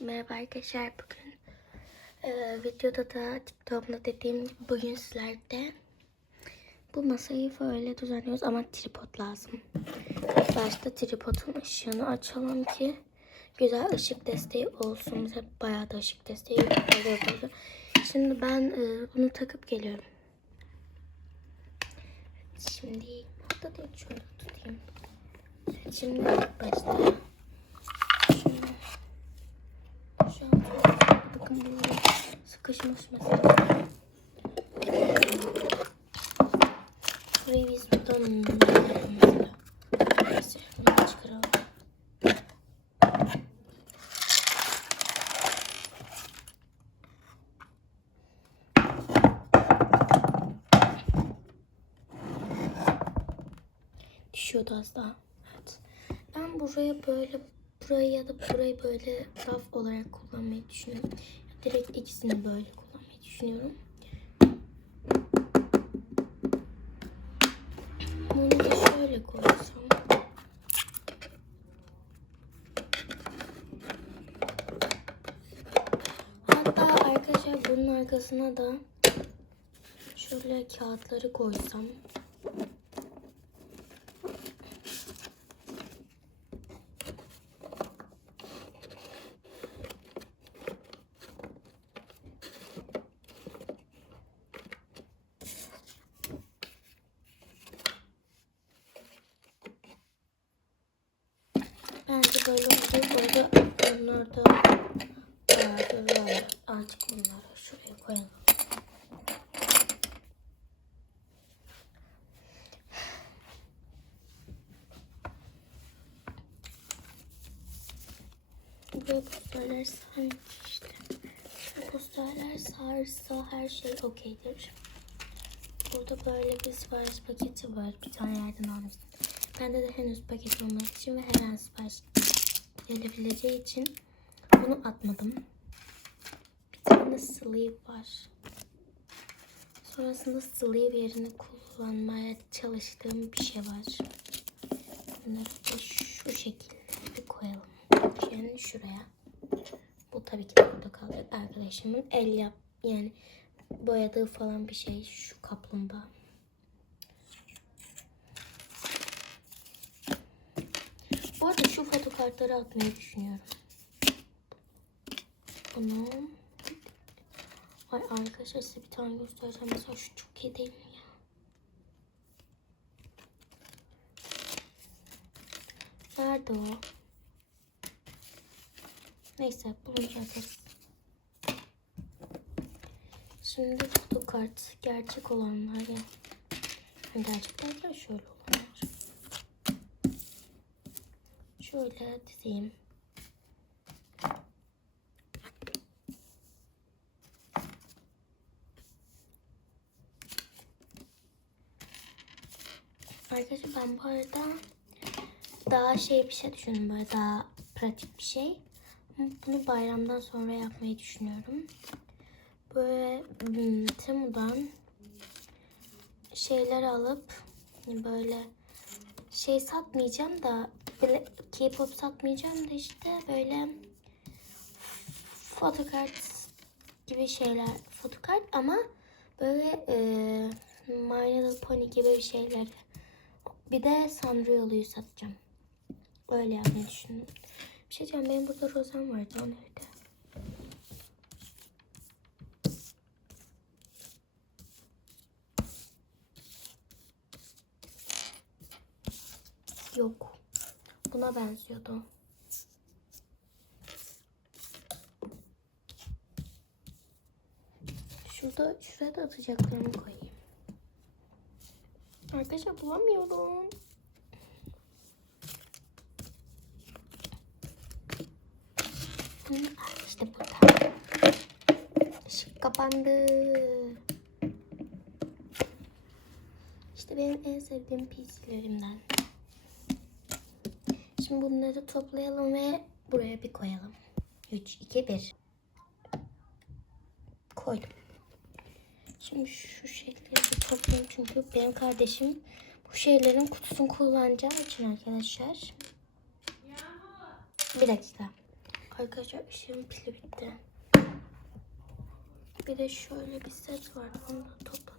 Merhaba arkadaşlar bugün e, videoda da TikTok'ta dediğim gibi bugün sizlerde bu masayı böyle düzenliyoruz ama tripod lazım. Başta tripodun ışığını açalım ki güzel ışık desteği olsun. Bize bayağı da ışık desteği burada. Şimdi ben e, bunu takıp geliyorum. Şimdi burada değil şöyle tutayım. Şimdi ilk başta şunu şu an bakın böyle sıkışmış mesela. Burayı biz buradan. Neyse bunu çıkaralım. Düşüyordu az daha. Evet. Ben buraya böyle burayı ya da burayı böyle raf olarak kullanmayı düşünüyorum. Direkt ikisini böyle kullanmayı düşünüyorum. Bunu da şöyle koysam. Hatta arkadaşlar bunun arkasına da şöyle kağıtları koysam. Olacak. Burada onlar da vardır var. Azıcık bunları şuraya koyalım. Buraya posterler sanki işte. Bu posterler sarsa her şey okeydir. Burada böyle bir sipariş paketi var. Bir tane yerden almıştım. Bende de henüz paket olmadığı için ve hemen sipariş gelebileceği için bunu atmadım. Bir tane sleeve var. Sonrasında sleeve yerine kullanmaya çalıştığım bir şey var. Bunları da şu şekilde bir koyalım. Yani şuraya. Bu tabii ki burada kalacak. Arkadaşımın el yap yani boyadığı falan bir şey. Şu kaplumbağa. Bu fotokartları atmayı düşünüyorum. Bunu... Ay arkadaşlar size bir tane göstereceğim. Mesela şu çok iyi değil mi ya? Nerede o? Neyse bulunca atarız. Şimdi fotokart gerçek olanlar ya. Yani gerçek derken şöyle olanlar. Şöyle dizeyim. Arkadaşlar ben bu arada daha şey bir şey düşündüm böyle daha pratik bir şey. Bunu bayramdan sonra yapmayı düşünüyorum. Böyle hmm, Temu'dan şeyler alıp böyle şey satmayacağım da K-pop satmayacağım da işte böyle fotokart gibi şeyler fotokart ama böyle e, My Little Pony gibi bir şeyler bir de Sanrio'luyu satacağım. Öyle yapmayı düşündüm. Bir şey diyeceğim benim burada rozam vardı o nerede? Yok. Buna benziyordu. Şurada, şuraya da atacaklarımı koyayım. Arkadaşlar bulamıyorum. İşte burada. Işık kapandı. İşte benim en sevdiğim PC'lerimden. Şimdi bunları toplayalım ve buraya bir koyalım. 3, 2, 1. Koydum. Şimdi şu şekilde bir toplayayım çünkü benim kardeşim bu şeylerin kutusunu kullanacağı için arkadaşlar. Bir dakika. Arkadaşlar ışığın pili bitti. Bir de şöyle bir set var. Onu da topladım.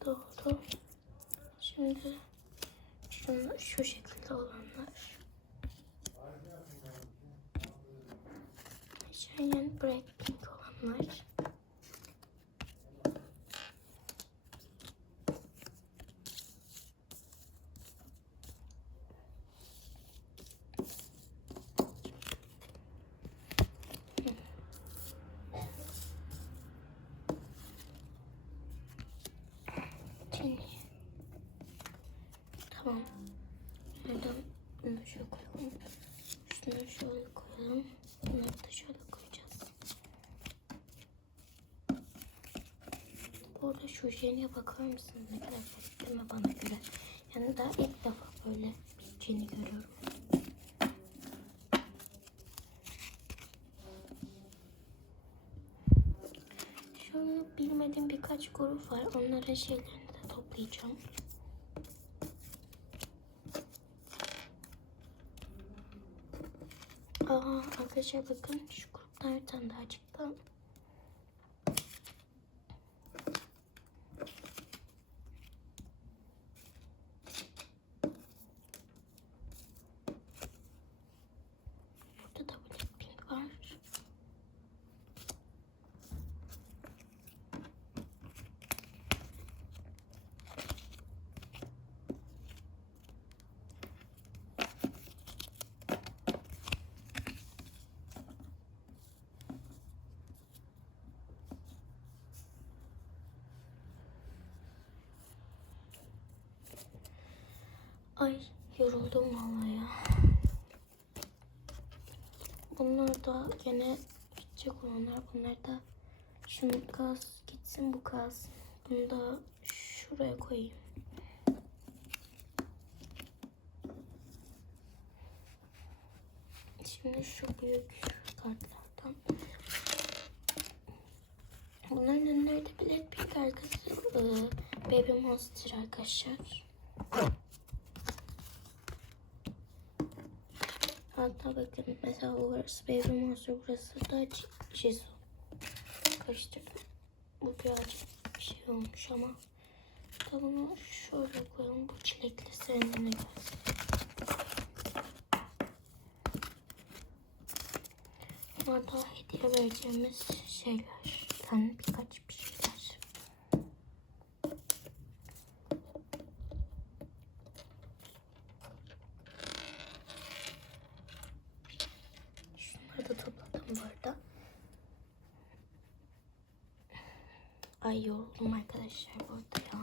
Bu da oldu. Şimdi şunu, şu şekilde olanlar. Şayan Blackpink olanlar. Şimdi tamam. Buradan bunu şöyle koyalım. Şunu şöyle koyalım. Bunları da şöyle koyacağız. Bu arada şu jeniye bakar mısınız? Ne kadar mi bana göre? Yani daha ilk defa böyle bir jeni görüyorum. Şöyle bilmediğim birkaç grup var. Onların şeylerini de toplayacağım. Aa arkadaşlar bakın şu gruptan bir tane daha çıktı. Burada da Blackpink var. Ay yoruldum vallahi ya. Bunlar da gene gidecek olanlar. Bunlar da şunu gaz gitsin bu gaz. Bunu da şuraya koyayım. Şimdi şu büyük kartlardan. Bunların önleri de Blackpink arkası e, Baby Monster arkadaşlar. Hatta bakın mesela burası Baby Monster burası da Jisoo. Karıştırdım. Bu birazcık bir şey olmuş ama da şöyle koyalım. Bu çilekli seninle gelsin. Bunlar hediye vereceğimiz şeyler. Yani birkaç bir şeyler. Şunları da topladım bu arada. Ay yoruldum arkadaşlar bu arada ya.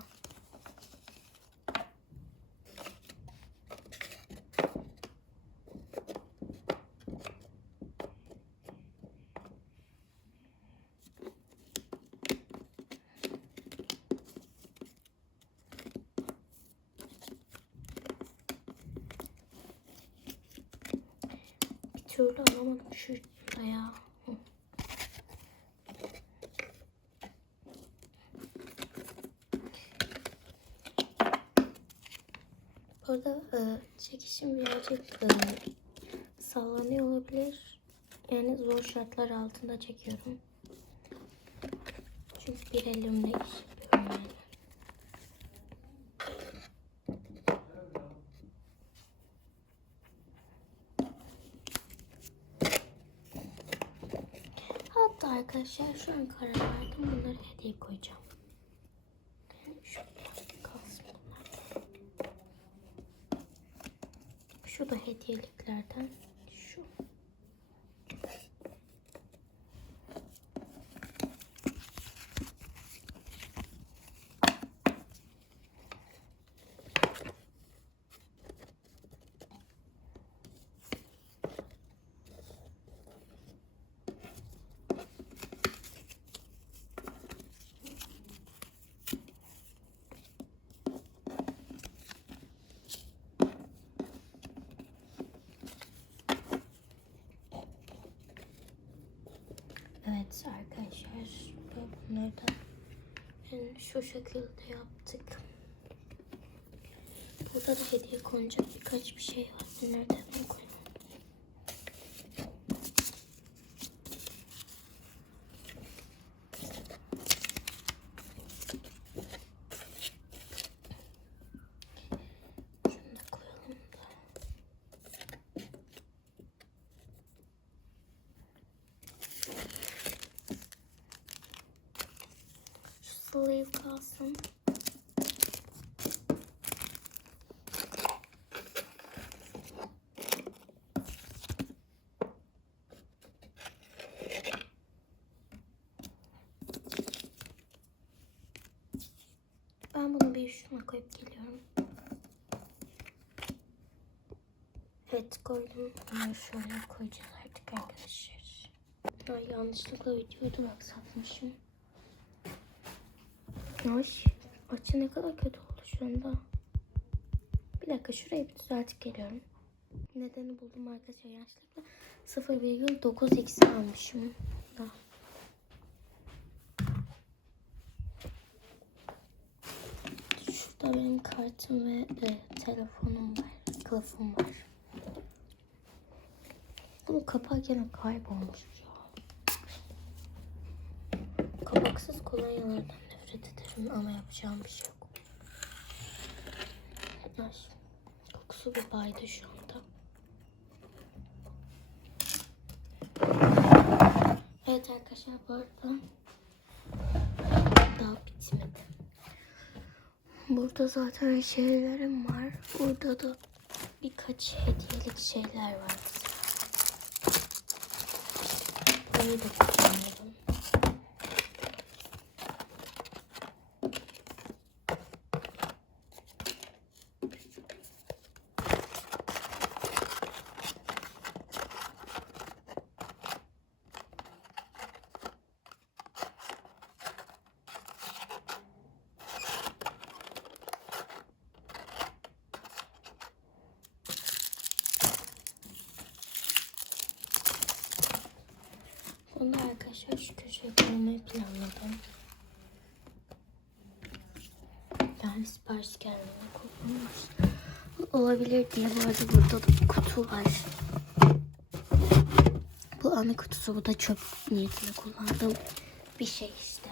Türlü alamadım şurada ya. Hı. Bu arada e, çekişim birazcık e, sallanıyor olabilir. Yani zor şartlar altında çekiyorum. Çünkü bir elimle iş yapıyorum yani. Hatta arkadaşlar şu an karar verdim. Bunları hediye koyacağım. Yani şöyle kalsın bunlar. Da hediyeliklerden. Evet arkadaşlar bunları da yani şu şekilde yaptık. Burada da hediye konacak birkaç bir şey var. Bunları da hemen koyalım. Sleeve kalsın. Ben bunu bir şuna koyup geliyorum. Evet koydum. Bunları şöyle koyacağız artık arkadaşlar. Ay yanlışlıkla videoyu da aksatmışım. Ay açı ne kadar kötü oldu şu anda. Bir dakika şurayı bir düzeltip geliyorum. Nedeni buldum arkadaşlar yanlışlıkla. 0,9x almışım. Da. Şurada benim kartım ve e, telefonum var. Kılıfım var. Bunu gene kaybolmuş ya. Kapaksız nefret ederim ama yapacağım bir şey yok. Ay, kokusu bir baydı şu anda. Evet arkadaşlar bu arada daha bitmedi. Burada zaten şeylerim var. Burada da birkaç hediyelik şeyler var. Burayı da kullanıyorum. Bunu da arkadaşlar şu köşeye koymayı planladım. Yani sipariş gelmedi koymamış. Olabilir diye bu arada burada da bir kutu var. Bu ana kutusu bu da çöp niyetine kullandığım bir şey işte.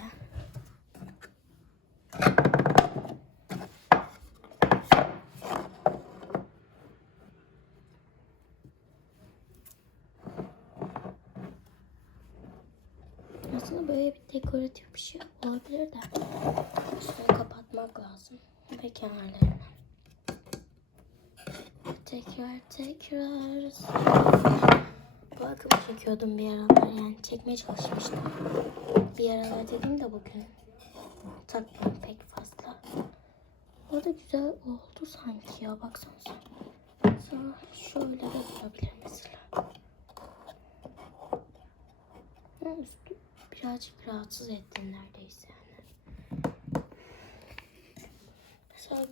Aslında böyle bir dekoratif bir şey olabilir de üstünü kapatmak lazım ve kenarlarını. Tekrar tekrar. Bu çekiyordum bir aralar yani çekmeye çalışmıştım. Bir aralar dedim de bugün takmadım pek fazla. O da güzel oldu sanki ya baksanıza. Sonra şöyle de durabilir mesela. Ha, üstü birazcık rahatsız ettin neredeyse yani. Mesela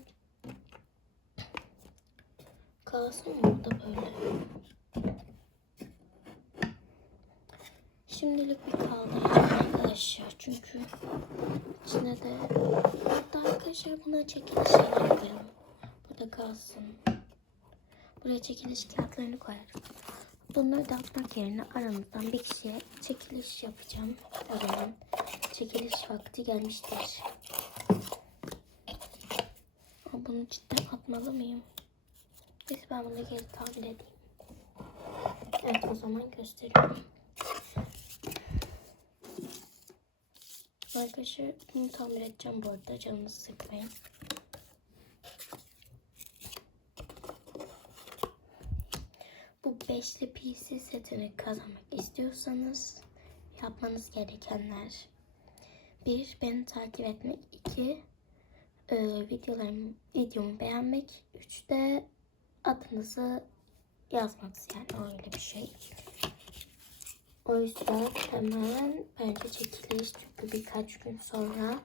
kalsın burada böyle? Şimdilik bir kaldıracağım arkadaşlar çünkü içine de hatta arkadaşlar buna çekiliş şeyler koyalım. Burada kalsın. Buraya çekiliş kağıtlarını koyarım. Bunları dağıtmak yerine aramızdan bir kişiye çekiliş yapacağım. Zaman çekiliş vakti gelmiştir. Ama bunu cidden atmalı mıyım? Neyse ben bunu geri tamir edeyim. Evet o zaman gösteriyorum. Arkadaşlar bunu tamir edeceğim bu arada canınızı sıkmayın. Bu beşli PC setini kazanmak istiyorsanız yapmanız gerekenler bir beni takip etmek iki e, videolarımı videomu beğenmek üç de adınızı yazmanız yani öyle bir şey. O yüzden hemen bence çekiliş çünkü birkaç gün sonra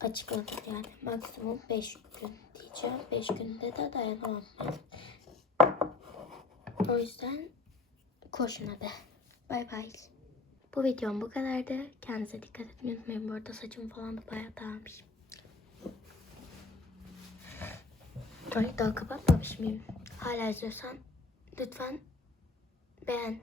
açıklanır yani maksimum 5 gün diyeceğim. 5 günde de dayanamam. O yüzden koşun hadi. Bay bay. Bu videom bu kadardı. Kendinize dikkat etmeyi unutmayın. Bu arada saçım falan da bayağı dağılmış. Ay daha kapatmamış mıyım? Hala izliyorsan lütfen beğen.